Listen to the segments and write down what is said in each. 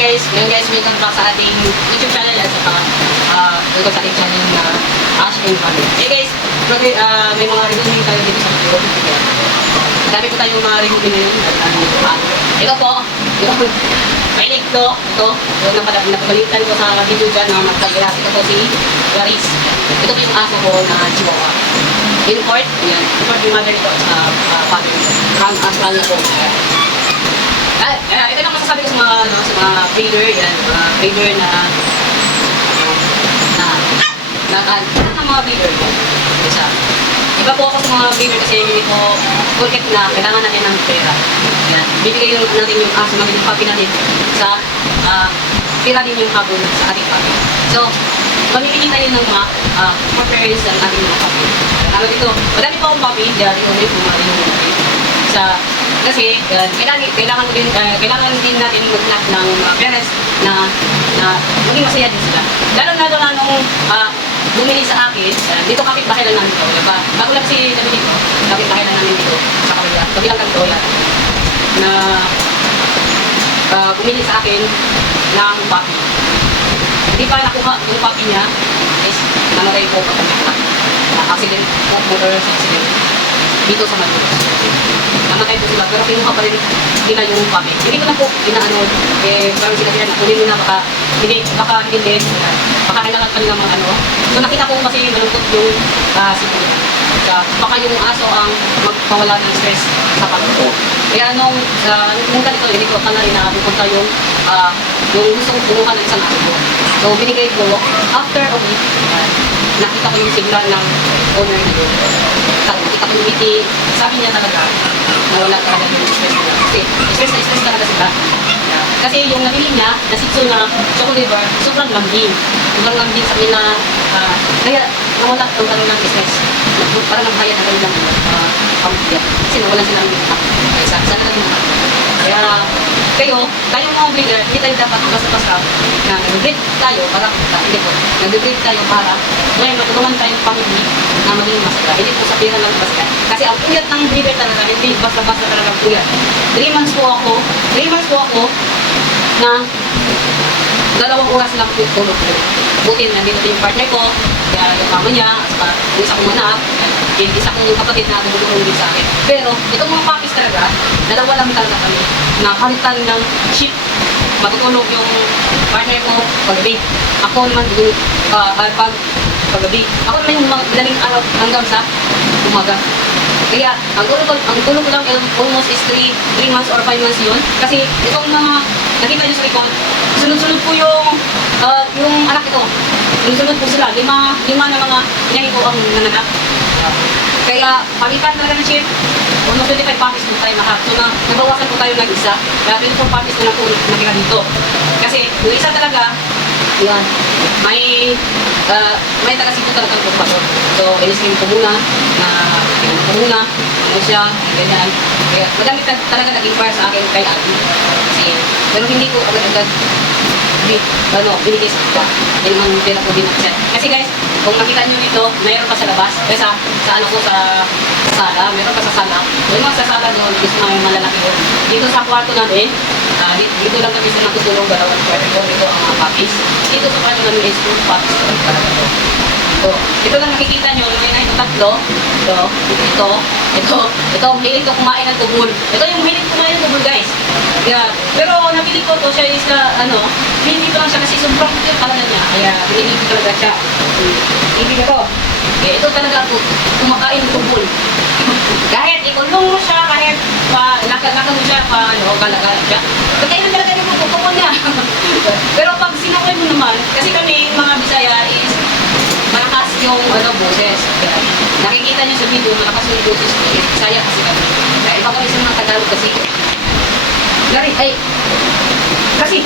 guys, ngayon guys, welcome back sa ating YouTube channel at saka welcome sa ating channel na Ash and Family. Hey guys, may mga review tayo dito sa video. Dami po tayong mga review ngayon at ito po, mainig to, yung napabalitan ko sa video dyan na magpag-ilas. Ito po si Clarice. Ito po yung aso ko na Chihuahua. Import, yan. Import yung mother ko sa father ko. Ang aso ko. Ito lang masasabi ko sa mga breeder, yan, mga breeder na mga breeder ko. Isa. Iba po ako sa mga breeder kasi hindi ko project na kailangan natin ng pera. Yan. Bibigay natin yung aso natin, yung puppy natin sa pera din yung habon sa ating puppy. So, mamimili tayo ng mga preference ng ating mga puppy. Ano dito, madami po akong puppy, dahil yung kasi kailangan din natin mag-knock ng parents na maging masaya din sila. Lalo na nung bumili sa akin, dito kapit-bahay lang namin ito. Diba? Bago lang kasi nabili ko, kapit-bahay lang namin dito sa kabila. Kabilang kanto yan. Na bumili sa akin ng puppy. Hindi pa nakuha yung puppy niya is namatay po pag accident, motor accident dito sa Maduros. Namatay po sila, pero kinuha pa rin nila yung puppy. Hindi ko na po inaano, parang sila kunin mo na baka hindi, baka kailangan pa nila mga ano. So nakita ko kasi malungkot yung sipin. Baka yung aso ang magpawala ng stress sa pagkato. Kaya nung ganito, hindi ko na rin nakapunta yung gusto kong punuhan ng isang aso ko. So binigay ko, after a week, nakita ko yung sigla ng owner nito. Nakita ko yung ngiti, sabi niya talaga, nawala talaga yung stress nila. Kasi stress talaga sila. Kasi yung nabili niya, na sitso na choco liver, sobrang lambing. Sobrang lambing sabi na, kaya nawala talaga ng stress. Parang nagbayad na kanilang pamilya. Kasi nawala silang sa talagang kaya tayong mga breeder, hindi tayo dapat basta-basta na nag-breed tayo para hindi po, nag-breed tayo para ngayon matulungan tayong pamilya na maging masaya. Hindi po sa pira lang basta. Kasi ang puyat ng breeder talaga, hindi basta-basta talaga puyat. 3 months po ako na 2 oras lang po tulog ko. Buti nandito yung partner ko, kaya yung mama niya, at yung isa kong anak, yung isa kong kapatid na tumulong din sa akin. Pero itong mga puppies talaga, dalawa lang talaga kami na kalitan ng sheep. Matutulog yung partner ko paggabi. Ako naman yung paggabi. Ako naman yung madaling araw hanggang sa umaga. Kaya ang tulog ko lang almost is 3 months or 5 months yun. Kasi itong mga nakita nyo sa likod, sunod-sunod po yung anak ito. Sunod-sunod po sila. Lima na mga inyahin ko ang nanganak. Kaya pamitan talaga ng sheep. Almost 25 puppies po tayo lahat. So nabawasan po tayo ng isa. Kaya 24 puppies na lang po nakita dito. Kasi yung isa talaga, yan, may taga-sito talagang pagpasok. So, iniskin ko muna ano siya, ganyan. Kaya madami talaga nag-inquire sa akin kay Ate. Pero hindi ko agad-agad binigay sa iba. Dahil naman pera ko din natin. Kasi guys, kung makita nyo dito, mayroon pa sa labas. Kaya sa sala, mayroon pa sa sala. Yung mga sa sala doon, is may malalaki doon. Dito sa kwarto natin, dito lang kami sa natutulong dalawang kwarto ko. Dito ang mga puppies. Dito sa kwarto namin is 2 puppies talaga to. Ito lang nakikita nyo, may na ito tatlo. Ito, mahilig ko kumain ng tubol. Ito yung mahilig kumain ng tubol, guys. Yeah. Pero napili ko to, siya is pinili ko lang siya kasi sobrang cute talaga niya. Kaya pinili ko talaga siya. Pinili ko. Kaya ito talaga ako, kumakain ng tubol. Kahit ikulong mo siya, kahit lakad-lakad mo siya, galagalan siya. Pagkainan talaga yung tubol niya. Pero pag sinakay mo naman, kasi kami, mga Bisaya is malakas yung boses. Nakikita niyo sa video, malakas yung boses ko. Bisaya kasi kami. Kaya iba kami sa mga Tagalog kasi. Lari, ay. Kasi.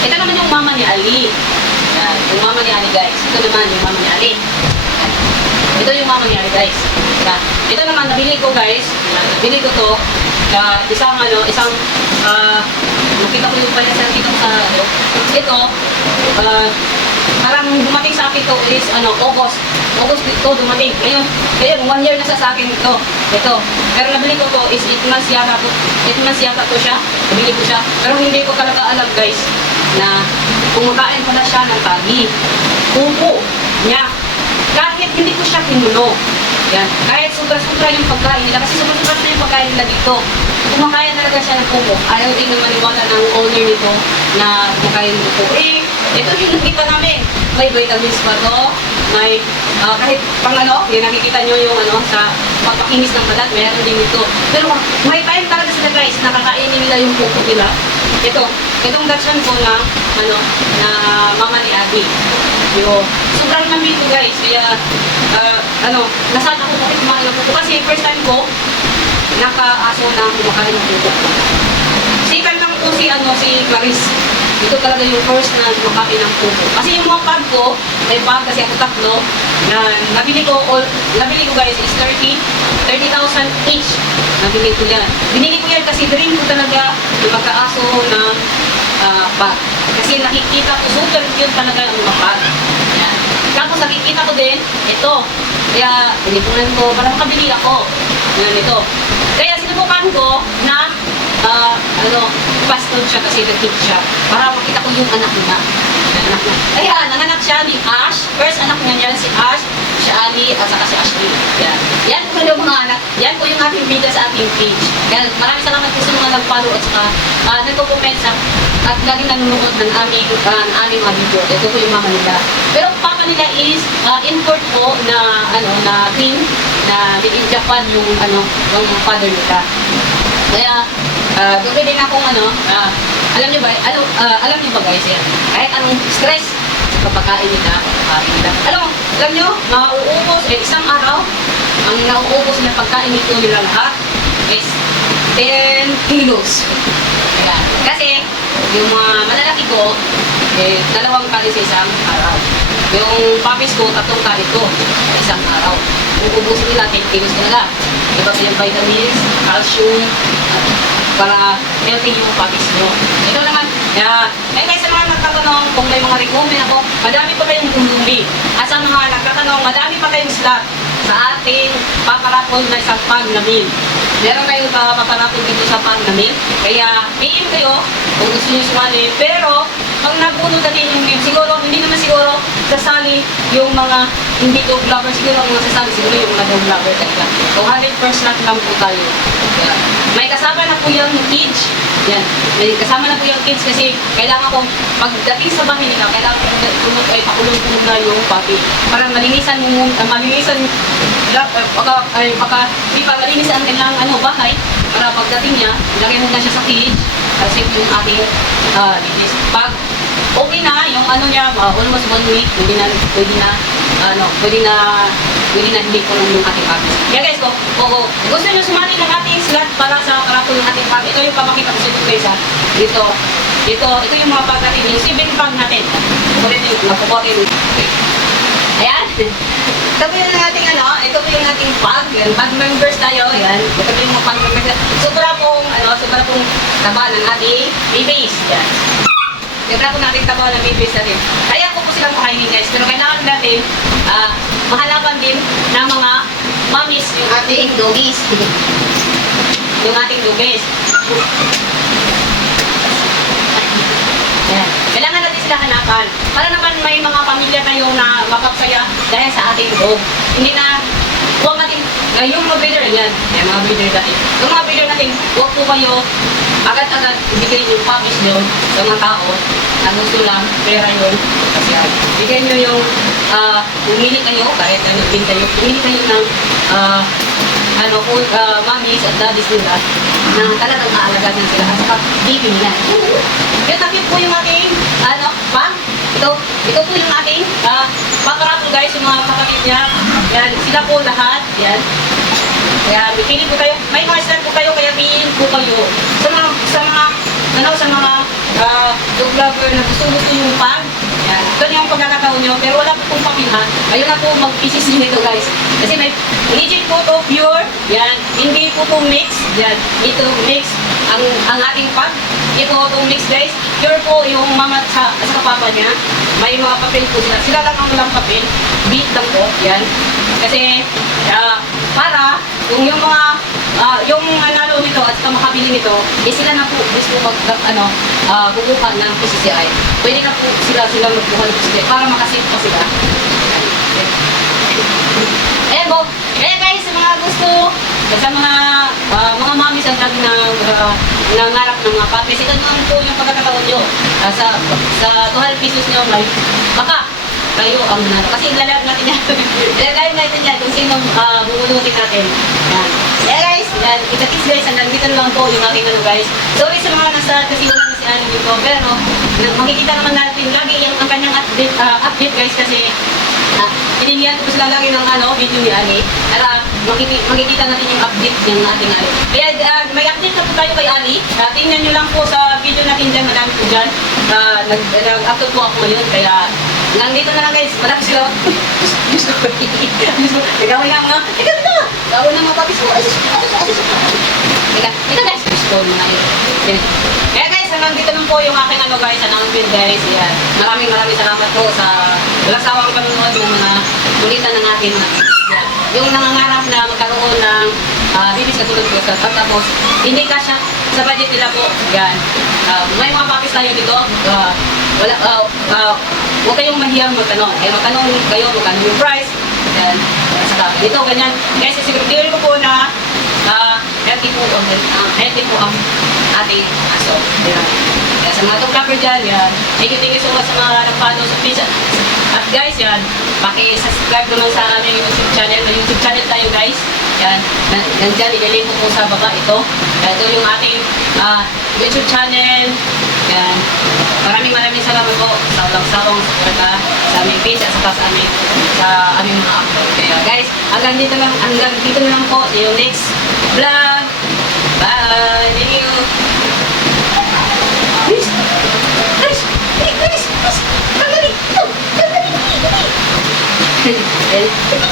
Ito naman yung mama ni Ali. Yan, yung mama ni Ali, guys. Ito naman yung mama ni Ali. Yan. Ito yung mama ni Ali, guys. Yan. Ito naman, nabili ko, guys. Nabili ko to. Isang nakita ko yung pala sa dito sa ito, parang dumating sa akin to is August. August dito dumating. Ngayon 1 year na sa akin ito. Ito. Pero nabili ko to is 8 months yata to. 8 months yata to siya. Nabili ko siya. Pero hindi ko talaga alam guys na kumakain pala siya ng tagi. Pupo niya. Kahit hindi ko siya kinulo. Yan. Kahit sobra-sobra yung pagkain nila. Kasi sobra-sobra na yung pagkain nila dito. Kumakain talaga siya ng pupo. Ayaw din naman maniwala ng owner nito na kumakain ng pupo. Ito yung nakita namin. May vitamins pa to. May kahit pang yung nakikita nyo yung sa pagpakinis ng balat, mayroon din ito. Pero may time talaga sila guys, nakakainin nila yung pupo nila. Itong Dachshund ko na na mama ni Abby. Sobrang namin ito guys, kaya nasaan ako bakit kumain ng pupo. Kasi first time ko, nakaaso na kumakain ng pupo. Second lang po si Clarice. Ito talaga yung first na kumakain ng pupo. Kasi yung mga pag ko, may pag kasi ako tatlo, nabili ko guys is 30,000 each. Nabili ko yan. Binili ko yan kasi dream ko talaga na magkaaso ng pag. Kasi nakikita ko, super cute talaga ang mga pag. Yan. Tapos nakikita ko din, ito. Kaya, pinipunan ko para makabili ako. Yan, ito. Kaya sinubukan ko na pastor siya kasi nag-hit siya. Para makita ko yung anak niya. Kaya, nanganak siya ni Ash. First anak niya yan, si Ash, si Ali, at saka si Ashley. Yan. Yan po yung mga anak. Yan po yung ating video sa ating page. Yan. Maraming salamat po sa mga nag-follow at saka nagko-comment sa at lagi nanonood ng aming mga video. Ito po yung mama nila. Pero papa nila is import po na na cream na made in Japan yung yung father nila. Kaya gawin din akong alam niyo ba guys yan, kahit anong stress kapagkain nila, alam niyo, mauubos isang araw, ang nauubos na pagkain nito nila lahat is 10 kilos. Ayan. Kasi yung mga malalaki ko, dalawang kali sa isang araw. Yung puppies ko, 3 kali ko sa isang araw. Uubusin nila 10 kilos talaga. Iba yung vitamins, calcium, para healthy yung puppies nyo. Ito naman, guys, sa mga nagtatanong kung may mga recommend ako, madami pa kayong tulumi. At sa mga nagtatanong, madami pa kayong slot sa ating paparapol na isang pag na meal. Meron kayong paparapol dito sa pag na meal. Kaya, PM kayo kung gusto nyo sumali. Pero, pag nabunod natin yung meal, siguro, hindi naman siguro sasali yung mga hindi dog lover. Siguro ang mga sasali, siguro yung mga dog lover talaga. So, 100% lang po tayo. Kaya, may kasama na po yung kids. Yan. May kasama na po yung kids kasi kailangan ko, pagdating sa bahay nila, kailangan ko pakulong po na yung puppy. Para malinisan ang kailangan bahay. Para pagdating niya, ilagay mo na siya sa cage. Kasi yung ating linis. Pag okay na, yung niya, almost 1 week, pwede na hindi ko lang yung ating puppy. Kaya guys, kung gusto nyo sumali ng ating slot para sa karapol ng ating puppy, ito yung papakita ko sa ito guys ha. Ito yung mga pag natin, yung 7 pag natin. Napukotin. Ayan. Ito po yung ating ito po yung ating pag. Yan, pag members tayo. Yan. Ito po yung mga pag members. Sobra pong taba ng ating babies. Yan. Sobra po natin taba ng babies natin. Kaya po silang makainin guys. Pero kailangan natin mahalapan din ng mga mommies yung ating doggies. Yung ating doggies. Yan. Kailangan natin sila hanapan. Para naman may mga pamilya tayo na mapapsaya dahil sa ating dog. Hindi na, huwag natin, yung mga breeder, yan, mga breeder natin. Yung mga breeder natin, huwag po kayo agad-agad ibigay yung puppies nyo sa mga tao na gusto lang, pera yun. Kasi bigay nyo yung, umili kayo, kahit nagpin kayo, umili kayo ng, mommies at daddies nila na talagang aalagaan sila at saka baby nila. Yan, tapos po yung ating, pang. Ito po yung ating, pakarapol guys, yung mga kapatid niya. Yan, sila po lahat. Yan. Kaya, bikini po tayo. May mga stand po kayo, kaya bihin po kayo. Sa mga dog lover na gusto yung pag. Yan. Ito yung pagkakataon nyo, pero wala po pong pamilya. Ayun na po mag-pieces nito guys. Kasi may legit po to, pure. Yan. Hindi po mix. Yan. Ito mix ang ating pag. ito, itong mix guys, pure po yung mama sa papa niya. May mga papel po sila. Sila lang ang walang papel. Beat lang po, yan. Kasi, para, kung yung mga, yung nanalo nito at makabili nito, sila na po gusto bubuka ng PCCI. Pwede na po sila magbuka ng PCCI para makasip pa sila. Ayan po. Kaya guys, sa mga gusto, sa mga mami sa tag na nangarap ng mga papis, ito naman po yung pagkakataon nyo. Sa 12 pesos nyo, baka kayo ang nanalo. Kasi ilalagay natin yan. Ilalagay natin yan kung sino bubulutin natin. Yan. Yeah guys, yan. Kita-kits guys, hanggang dito lang po yung aking guys. Sorry sa mga nasa kasiwala na si Ani dito, pero makikita naman natin lagi ang kanyang update guys kasi pinilihan ko sila lagi ng video ni Ali para makikita natin yung update ng ating Ali. Kaya may update na po tayo kay Ali. Tingnan nyo lang po sa video natin dyan, madami po dyan. Nag-upload po ako ngayon, kaya nandito na lang guys, malaki sila. Diyos ko. Nagawin nga mga, ika na! Gawin ng mga papis ko. Ika guys, Diyos ko mga yun. Kaya guys, hanggang dito lang po yung aking guys, announcement guys. Yan. Maraming salamat po sa walang sawang panonood ng mga kulitan ng ating mga yan. Yung nangangarap na magkaroon ng bibis katulad ko sa tapos hindi kasya sa budget nila po. Yan. May mga papis tayo dito. Huwag kayong mahiyang magtanong. Magtanong kayo, magkano yung price. Yan. Saka dito, ganyan. Guys, siguro ko po na healthy po ang ating aso. Kaya sa mga top-capper dyan, yan. Thank you so much sa mga nag-follow sa page. At guys, yan, paki-subscribe naman sa aming YouTube channel. May YouTube channel tayo guys. Yan, nandyan, ililink ko po sa baba ito. Ito yung ating YouTube channel. Yan. Maraming salamat po sa walang-sawang suporta sa aming page at sa aming mga upload. Kaya guys, hanggang dito na lang po yung next vlog. Bye! Thank you! Chris! Chris! Chris! Chris! Chris!